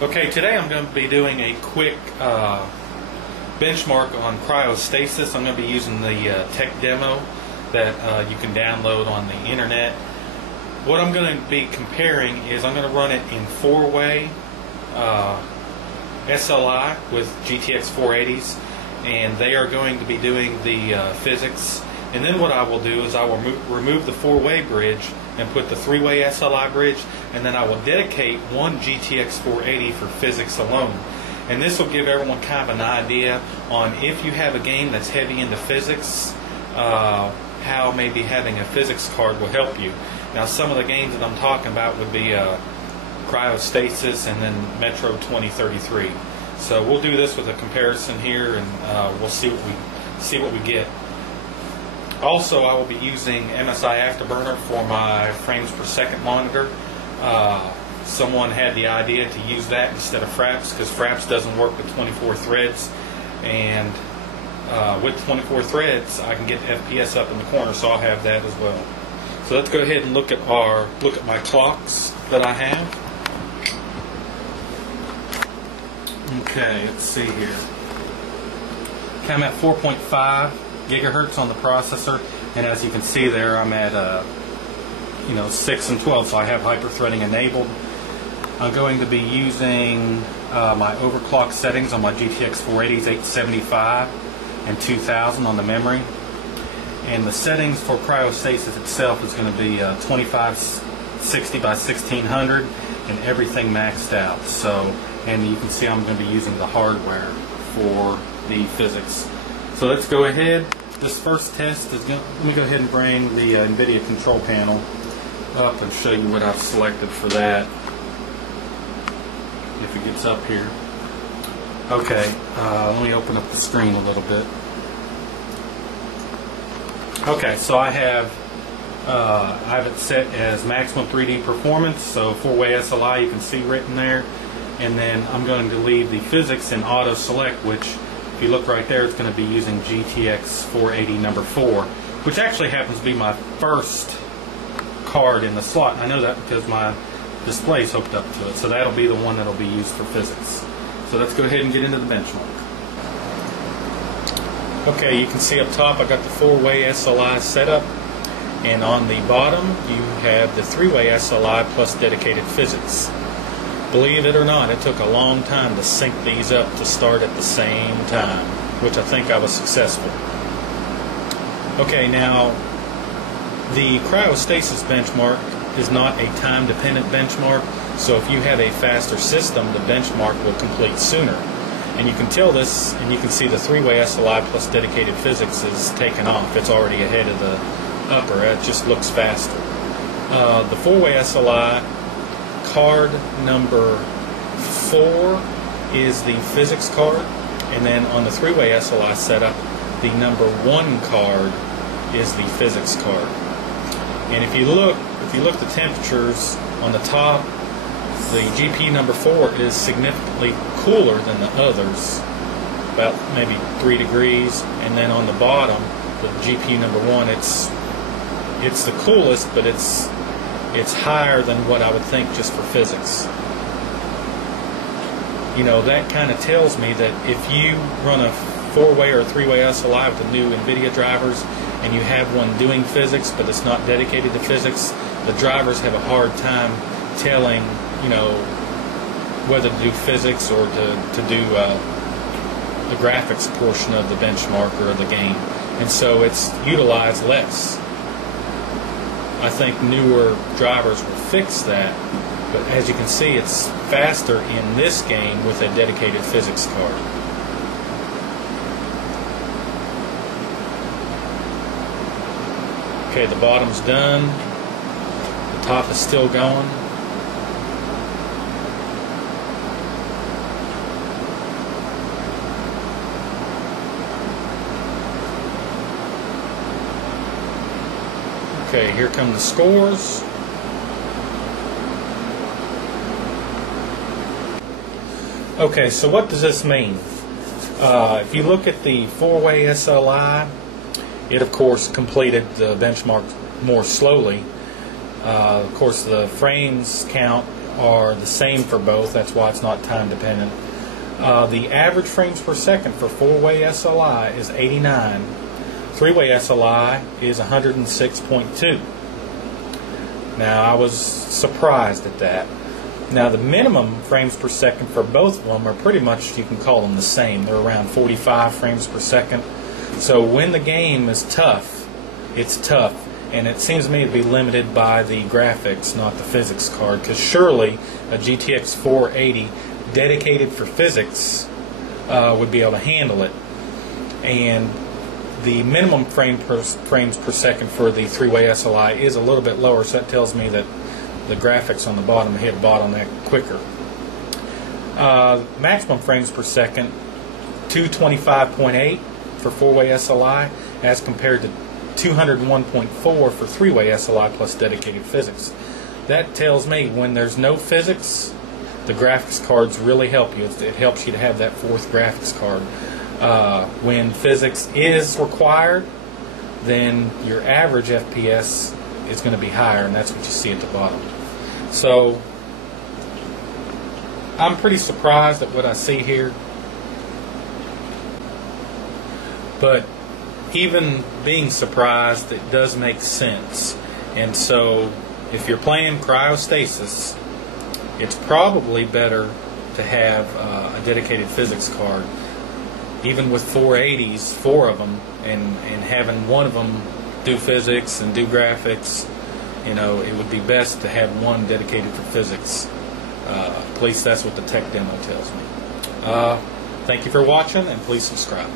Okay, today I'm going to be doing a quick benchmark on Cryostasis. I'm going to be using the tech demo that you can download on the internet. What I'm going to be comparing is I'm going to run it in 4-way SLI with GTX480s, and they are going to be doing the PhysX. And then what I will do is I will remove the 4-way bridge and put the 3-way SLI bridge, and then I will dedicate one GTX480 for PhysX alone. And this will give everyone kind of an idea on if you have a game that's heavy into physics, how maybe having a PhysX card will help you. Now, some of the games that I'm talking about would be Cryostasis and then Metro 2033. So we'll do this with a comparison here, and we'll see what we get. Also, I will be using MSI Afterburner for my frames per second monitor. Someone had the idea to use that instead of Fraps, because Fraps doesn't work with 24 threads, and with 24 threads I can get the FPS up in the corner, so I'll have that as well. So let's go ahead and look at my clocks that I have. Okay, let's see here. Okay, I'm at 4.5 gigahertz on the processor, and as you can see there, I'm at 6 and 12, so I have hyperthreading enabled. I'm going to be using my overclock settings on my GTX480s, 875 and 2000 on the memory, and the settings for Cryostasis itself is going to be 2560 by 1600 and everything maxed out. So, and you can see I'm going to be using the hardware for the PhysX. So let's go ahead. This first test is going to, let me go ahead and bring the Nvidia control panel up and show you what I've selected for that, if it gets up here. Okay, let me open up the screen a little bit. Okay, so I have it set as maximum 3D performance, so 4-way SLI you can see written there, and then I'm going to leave the PhysX in auto select, which if you look right there, it's going to be using GTX480 number 4, which actually happens to be my first card in the slot. I know that because my display is hooked up to it, so that'll be the one that'll be used for PhysX. So let's go ahead and get into the benchmark. Okay, you can see up top I got the 4-way SLI set up, and on the bottom you have the 3-way SLI plus dedicated PhysX. Believe it or not, it took a long time to sync these up to start at the same time, which I think I was successful. Okay, now the Cryostasis benchmark is not a time-dependent benchmark, so if you have a faster system, the benchmark will complete sooner. And you can tell this, and you can see the 3-way SLI plus dedicated PhysX is taken off. It's already ahead of the upper. It just looks faster. The 4-way SLI card number 4 is the PhysX card, and then on the 3-way SLI setup, the number 1 card is the PhysX card. And if you look at the temperatures on the top, the GP number 4 is significantly cooler than the others, about maybe 3 degrees, and then on the bottom, the GP number 1, it's the coolest, but it's higher than what I would think just for PhysX. You know, that kind of tells me that if you run a 4-way or 3-way SLI with the new Nvidia drivers, and you have one doing PhysX but it's not dedicated to PhysX, the drivers have a hard time telling, whether to do PhysX or to do the graphics portion of the benchmark or the game, and so it's utilized less. I think newer drivers will fix that, but as you can see, it's faster in this game with a dedicated PhysX card. Okay, the bottom's done, the top is still going. Okay, here come the scores. Okay, so what does this mean? If you look at the 4-way SLI, it of course completed the benchmark more slowly. Of course, the frames count are the same for both. That's why it's not time dependent. The average frames per second for 4-way SLI is 89. 3-way SLI is 106.2. Now, I was surprised at that. Now, the minimum frames per second for both of them are pretty much, you can call them the same. They're around 45 frames per second. So when the game is tough, it's tough. And it seems to me to be limited by the graphics, not the physics card. Because surely a GTX480 dedicated for physics would be able to handle it. And the minimum frames per second for the 3-way SLI is a little bit lower, so that tells me that the graphics on the bottom hit bottleneck quicker. Maximum frames per second, 225.8 for 4-way SLI, as compared to 201.4 for 3-way SLI plus dedicated physics. That tells me when there's no physics, the graphics cards really help you. It helps you to have that fourth graphics card. When physics is required, then your average FPS is going to be higher, and that's what you see at the bottom. So I'm pretty surprised at what I see here, but even being surprised, it does make sense. And so if you're playing Cryostasis, it's probably better to have a dedicated physics card. Even with 480s, 4 of them, and having one of them do physics and do graphics, you know, it would be best to have one dedicated for physics. At least that's what the tech demo tells me. Thank you for watching, and please subscribe.